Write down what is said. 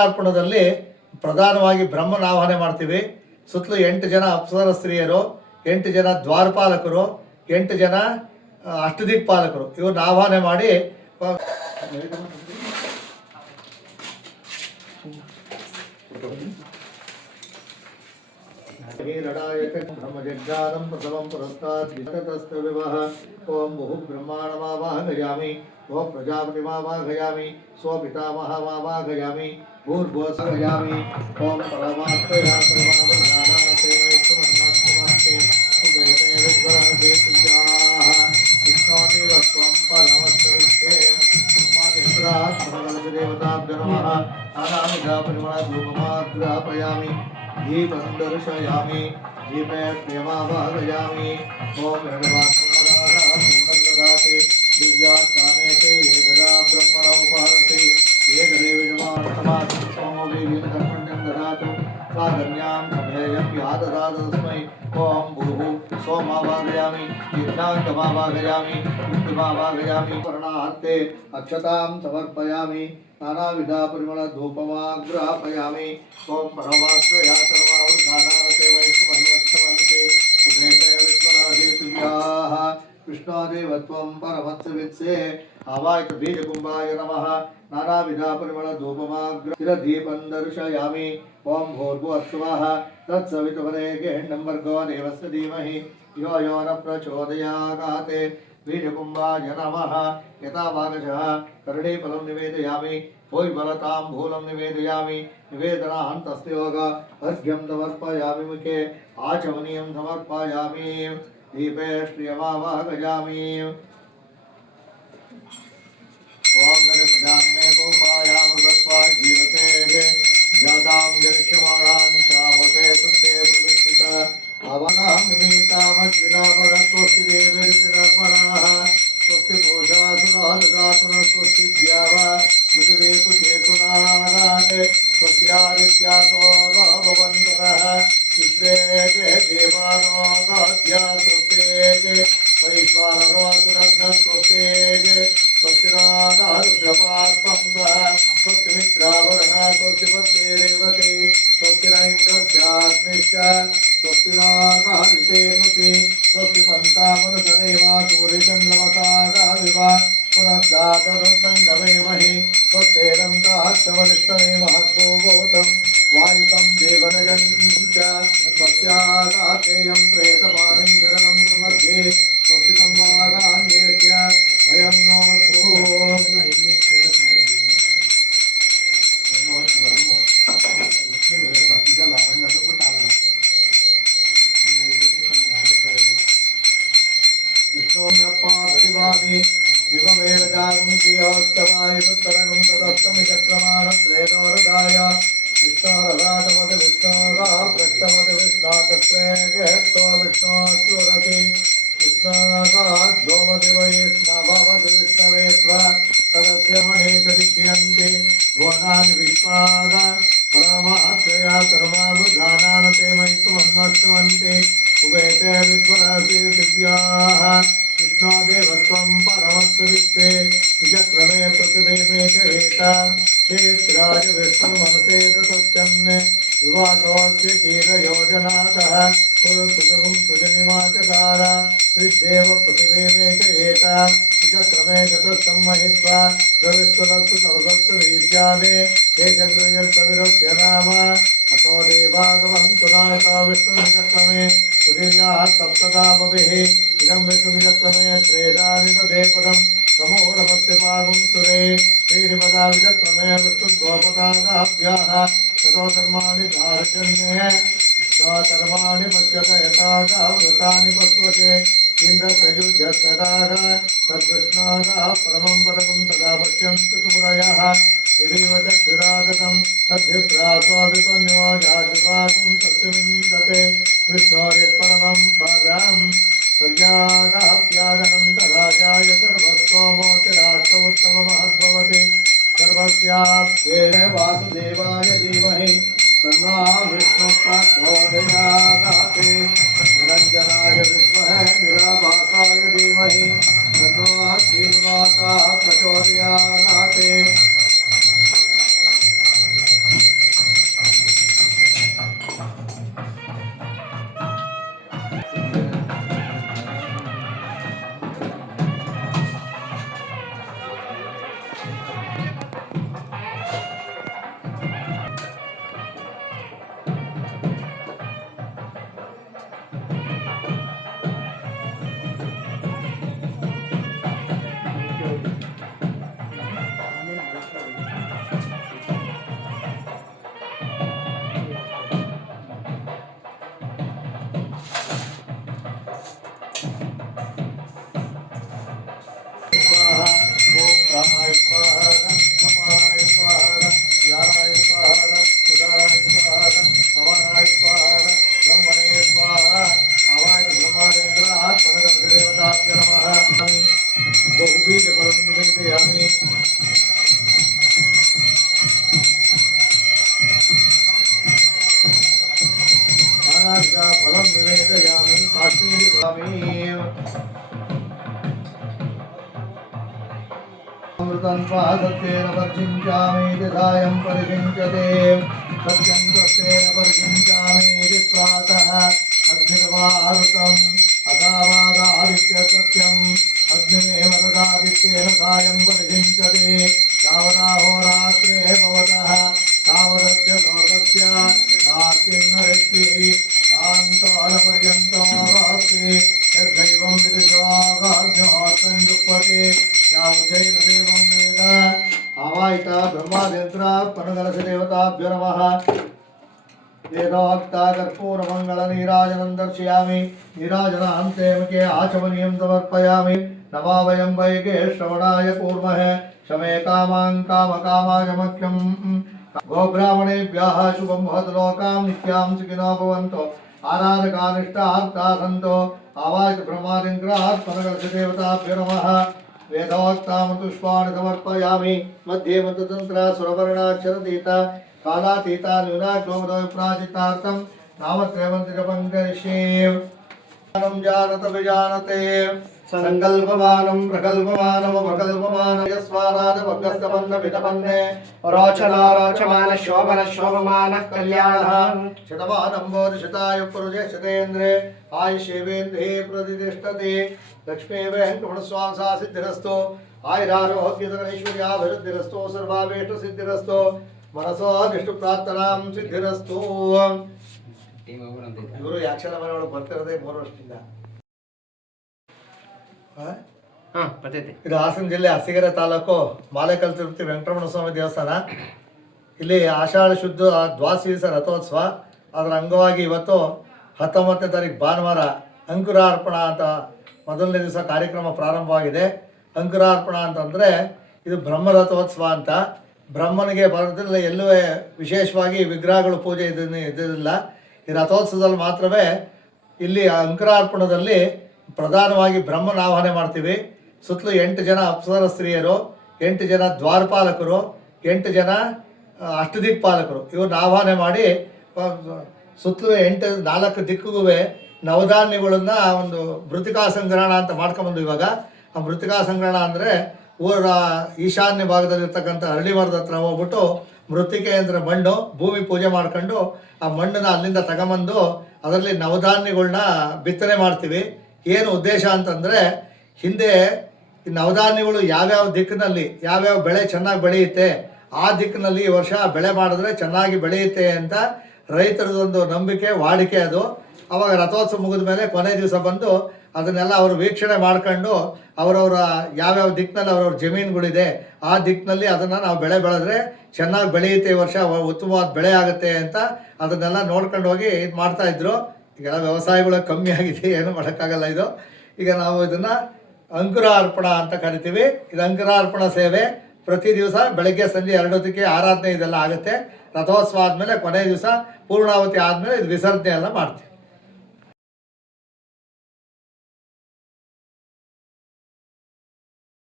ಅರ್ಪಣದಲ್ಲಿ ಪ್ರಧಾನವಾಗಿ ಬ್ರಹ್ಮನ ಆವಾಹನೆ ಮಾಡ್ತೀವಿ. ಸುತ್ತಲೂ 8 ಜನ ಅಪ್ಸರ ಸ್ತ್ರೀಯರು, 8 ಜನ ದ್ವಾರಪಾಲಕರು, 8 ಜನ ಅಷ್ಟದಿಕ್ಪಾಲಕರು ಇವ್ರನ್ನ ಆವಾಹನೆ ಮಾಡಿ ब्रह्मज्ञानं प्रथमं पुरस्तात् विततस्तु विवाह ओं बहु ब्रह्माणमावाहयामि ओं प्रजापतिमावाहयामि स्वपितामहमावाहयामि भूर्भुवस्सहयामि ओं परमात्मया सर्वावधानानतेमैत्वमन्नास्तुमास्ते उभयते विद्वराजे पूजाः विष्णोदेवत्वं परमस्तविष्टे ब्रह्मादित्रात् सर्वदेवताभ्यो नमः नानाविधा परिमलधूपमाग्रापयामि दीपं दर्शयामि दीपे प्रेमावाहयामि ओं रणवासुन्दरापूर्णन्ददाते दिव्यात्मानेते एकदा ब्रह्मणो उपहरति एकदेविजमानसमाधि सोमो वीर्यं कर्मण्यं ददातु साधन्यां समेयं याददात तस्मै ओं भूः सोमावाहयामि यज्ञाङ्गमावाहयामि युक्तिमावाहयामि वर्णार्थे अक्षतां समर्पयामि नानाविधा परिमलधूपमाग्रापयामि ओं परमात्मया सर्वावधानानतेमैत्वमन्वस्तमन्ते उभयते विद्वराजे तुभ्याः विष्णोदेवत्वं परमत्सवित्से आवाहित बीजकुम्भाय नमः नानाविधा परिमलधूपमाग्रदीपं दर्शयामि ओं भूर्भुवस्सुवः तत्सवितुर्वरेण्यं भर्गो देवस्य धीमहि यो यो न प्रचोदयात् बीजकुम्भाय नमः यथा वागजः कर्णीफलं निवेदयामि भूयबलताम्बूलं निवेदयामि निवेदनान्तस्योग अर्घ्यं समर्पयामि मुखे आचमनीयं समर्पयामि दीपे श्रियमावाहयामि ओं गणपतिमे गोपाया मृगत्वा जीवते जातां जनिष्यमाणां श्रावते सुते प्रतिष्ठित आवनां निमित्तामश्विनाभगत्वस्ति देवीर्तिरर्पणाः स्वस्ति पूषा सुरादगातुन स्वस्ति द्यावा पृथिवी सुकेतुनाराय स्वस्यादित्यासो भवन्तरः विश्वे देवानो गाद्या स्वस्ते वैश्वानरो सुरग्नस्वस्ते स्वस्तिरागारुद्रपात्पन्दः स्वस्ति मित्रावरणः स्वस्ति पत्नी रेवती स्वस्ति न इन्द्रस्याग्निश्च स्वस्ति नागारितेनुति स्वस्ति पन्तामनुतदेवा सूर्यचन्द्रमतागाविवा पुनर्जागरुतङ्गमेमहि स्वस्तेरन्ताक्षवरिष्ठमे महद्भूभूतं वायुतं देवनयं च स्वस्यागातेयं प्रेतपाणिं शरणं प्रमध्ये स्वस्तितं वागाङ्गेस्य भयं नोऽस्तु विष्णोम्यप्पादिवामि विभवेव जागन्ति होत्तवायुरुत्तरं तदस्तमिचक्रमाणप्रेतोरदाय विष्णोरदाटमति विष्णोगा पृष्ठमति विष्णाचक्रेस्तो विष्णोच्चुरति विष्णोगाद्धोमति वैष्णवमति विष्णवे त्वा तदस्य मणे च दिक्ष्यन्ति भुवनानि विश्वाद परमात्मया सर्वावधानानते मैत्वमन्वस्तमन्ते उभयते विद्वरासे दिव्याः विष्णोदेवत्वं परमत्सवित्ते विचक्रमे प्रतिमेमे च एता क्षेत्राय विष्णुमनसे तत्सत्यन् विवासोऽस्य कीरयोजनातः पुरुषुजमुं सुजनिमाचकार विद्देव प्रतिमेमे च एता विचक्रमे चतुस्संमहित्वा प्रविष्टुरस्तु सर्वस्तु वीर्याने एकगृह्यस्तविरस्य नाम अतो देवागमन्तु नायका विष्णुविचक्रमे पृथिव्याः सप्ततामभिः इदं विष्णुविचक्रमे त्रेदानि तदेपदं समूढमस्तिपागुं सुरे श्रीनिपदा विचक्रमे विष्णुद्वोपदागाभ्याः ततो धर्माणि धार्जन्ये विश्वाधर्माणि पश्यत यथागा वृतानि पश्वते इन्द्रप्रयुध्यस्तदाग तद्विष्णागा परमं पदकं सदा पश्यन्तु सूरयः यदिव चक्षुरादकं तद्भिप्रासो विपन्यो जातिवाकुं तस्य विन्दते विष्णोरित्परमं पदं पर्यागाप्यागनन्तराजाय सर्वस्वमोचराच्च उत्तममहद्भवति सर्वस्याप्ते वासुदेवाय धीमहि तन्नो विष्णुः प्रचोदयात् निरञ्जनाय विद्महे निराभासाय धीमहि तन्नो श्रीनिवासः प्रचोदयात् सत्येन वर्षिञ्चामीति सायं परिषिञ्चते सत्यं सत्येन वर्षिञ्चामीति प्रातः अग्निर्वारुतम् अथावादादित्य सत्यम् अग्निमेव तदादित्येन सायं परिषिञ्चते यावदाहोरात्रे भवतः तावदस्य लोकस्य नास्तिर्नरिष्टिः शान्तोऽनपर्यन्तो भवति यद्दैवं विदुषोऽगार्घ्योऽर्थं जुह्वते यावुचैन देवं वेद आवाहित ब्रह्मादेन्द्र पनुगलसदेवताभ्यो नमः वेदोक्ता कर्पूरमङ्गलनीराजनं दर्शयामि नीराजनान्ते मुखे आचमनीयं समर्पयामि नमा वयं वैके श्रवणाय कूर्महे शमे कामां कामकामायमख्यं गोब्राह्मणेभ्यः शुभं भवतु लोकां नित्यां सुखिनो भवन्तु आराधकानिष्ठार्था सन्तो आवाहित ब्रह्मादिन्द्रात् पनगलसदेवताभ्यो नमः वेदोक्तामतुष्पाणि समर्पयामि मध्ये मततन्त्र सुरवर्णाक्षरतीता कालातीता न्यूनाग्लोमदो विप्राजितार्थं नामत्रयमन्त्रजपं करिष्ये जानत विजानते संकल्पमानं प्रकल्पमानमपकल्पमानं यस्मानादवग्रस्तबन्धविदपन्ने रोचमान शोभनः कल्याणः शतमानं बोधिशताय पुरुषे शतेन्द्रे आयुष्येवेन्द्रिये प्रतिष्ठते लक्ष्मी वेङ्कटस्वांसा सिद्धिरस्तो आयुरारोग्यधनैश्वर्याभिवृद्धिरस्तो सर्वाभीष्टसिद्धिरस्तो मनसो विष्णुप्रार्थनां सिद्धिरस्तु ಇವರು ಯಾಕ್ಷರ ಮನೆಯೊಳಗೆ ಬರ್ತಿರೋದೇ 3 ವರ್ಷದಿಂದ. ಇದು ಹಾಸನ ಜಿಲ್ಲೆ ಅರಸೀಕೆರೆ ತಾಲೂಕು ಮಾಲೇಕಲ್ ತಿರುಪತಿ ವೆಂಕಟರಮಣ ಸ್ವಾಮಿ ದೇವಸ್ಥಾನ. ಇಲ್ಲಿ ಆಷಾಢ ಶುದ್ಧ ದ್ವಾದಶಿ ರಥೋತ್ಸವ. ಅದರ ಅಂಗವಾಗಿ ಇವತ್ತು 19ನೇ ತಾರೀಕು ಭಾನುವಾರ ಅಂಕುರಾರ್ಪಣ ಅಂತ ಮೊದಲನೇ ದಿವಸ ಕಾರ್ಯಕ್ರಮ ಪ್ರಾರಂಭವಾಗಿದೆ. ಅಂಕುರಾರ್ಪಣ ಅಂತಂದರೆ ಇದು ಬ್ರಹ್ಮರಥೋತ್ಸವ ಅಂತ. ಬ್ರಹ್ಮನಿಗೆ ಬರೋದ್ರಿಂದ ಎಲ್ಲೂ ವಿಶೇಷವಾಗಿ ವಿಗ್ರಹಗಳು ಪೂಜೆ ಇದ್ದಿಲ್ಲ. ಈ ರಥೋತ್ಸವದಲ್ಲಿ ಮಾತ್ರವೇ ಇಲ್ಲಿ ಅಂಕುರಾರ್ಪಣದಲ್ಲಿ ಪ್ರಧಾನವಾಗಿ ಬ್ರಹ್ಮನ ಆವಾಹನೆ ಮಾಡ್ತೀವಿ. ಸುತ್ತಲೂ 8 ಜನ ಅಪ್ಸರ ಸ್ತ್ರೀಯರು, 8 ಜನ ದ್ವಾರಪಾಲಕರು, 8 ಜನ ಅಷ್ಟದಿಕ್ಪಾಲಕರು ಇವ್ರನ್ನ ಆವಾಹನೆ ಮಾಡಿ ಸುತ್ತಲೂ 4 ದಿಕ್ಕಿಗೂ ನವಧಾನ್ಯಗಳನ್ನು ಒಂದು ಮೃತ್ತಿಕಾ ಸಂಗ್ರಹಣ ಅಂತ ಮಾಡ್ಕೊಂಬಂದು. ಇವಾಗ ಆ ಮೃತ್ತಿಕಾ ಸಂಗ್ರಹಣ ಅಂದರೆ ಊರ ಈಶಾನ್ಯ ಭಾಗದಲ್ಲಿರ್ತಕ್ಕಂಥ ಅರಳಿ ಮರದ ಹತ್ರ ಹೋಗ್ಬಿಟ್ಟು ಮೃತ್ತಿಕೆ ಅಂದರೆ ಮಣ್ಣು, ಭೂಮಿ ಪೂಜೆ ಮಾಡ್ಕೊಂಡು ಆ ಮಣ್ಣನ್ನು ಅಲ್ಲಿಂದ ತಗೊಂಬಂದು ಅದರಲ್ಲಿ ನವಧಾನ್ಯಗಳನ್ನ ಬಿತ್ತನೆ ಮಾಡ್ತೀವಿ. ಏನು ಉದ್ದೇಶ ಅಂತಂದರೆ ಹಿಂದೆ ಈ ನವಧಾನ್ಯಗಳು ಯಾವ್ಯಾವ ದಿಕ್ಕಿನಲ್ಲಿ ಯಾವ್ಯಾವ ಬೆಳೆ ಚೆನ್ನಾಗಿ ಬೆಳೆಯುತ್ತೆ ಆ ದಿಕ್ಕಿನಲ್ಲಿ ಈ ವರ್ಷ ಬೆಳೆ ಮಾಡಿದ್ರೆ ಚೆನ್ನಾಗಿ ಬೆಳೆಯುತ್ತೆ ಅಂತ ರೈತರದೊಂದು ನಂಬಿಕೆ, ವಾಡಿಕೆ ಅದು. ಅವಾಗ ರಥೋತ್ಸವ ಮುಗಿದ ಮೇಲೆ ಕೊನೆ ದಿವಸ ಬಂದು ಅದನ್ನೆಲ್ಲ ಅವರು ವೀಕ್ಷಣೆ ಮಾಡ್ಕೊಂಡು ಅವರವರ ಯಾವ್ಯಾವ ದಿಕ್ಕಿನಲ್ಲಿ ಅವ್ರವ್ರ ಜಮೀನುಗಳಿದೆ ಆ ದಿಕ್ಕಿನಲ್ಲಿ ಅದನ್ನು ನಾವು ಬೆಳೆ ಬೆಳೆದ್ರೆ ಚೆನ್ನಾಗಿ ಬೆಳೆಯುತ್ತೆ, ಈ ವರ್ಷ ಉತ್ತಮವಾದ ಬೆಳೆ ಆಗುತ್ತೆ ಅಂತ ಅದನ್ನೆಲ್ಲ ನೋಡ್ಕೊಂಡು ಹೋಗಿ ಇದು ಮಾಡ್ತಾಯಿದ್ರು. ಈಗೆಲ್ಲ ವ್ಯವಸಾಯಗಳು ಕಮ್ಮಿ ಆಗಿದೆ, ಏನು ಮಾಡೋಕ್ಕಾಗಲ್ಲ. ಇದು ಈಗ ನಾವು ಇದನ್ನು ಅಂಕುರಾರ್ಪಣ ಅಂತ ಕರಿತೀವಿ. ಇದು ಅಂಕುರಾರ್ಪಣ ಸೇವೆ ಪ್ರತಿ ದಿವಸ ಬೆಳಗ್ಗೆ ಸಂಜೆ 2 ಹೊತ್ತಿಗೆ ಆರಾಧನೆ ಇದೆಲ್ಲ ಆಗುತ್ತೆ. ರಥೋತ್ಸವ ಆದಮೇಲೆ ಕೊನೆ ದಿವಸ ಪೂರ್ಣಾವತಿ ಆದಮೇಲೆ ಇದು ವಿಸರ್ಜನೆ ಎಲ್ಲ ಮಾಡ್ತೀವಿ.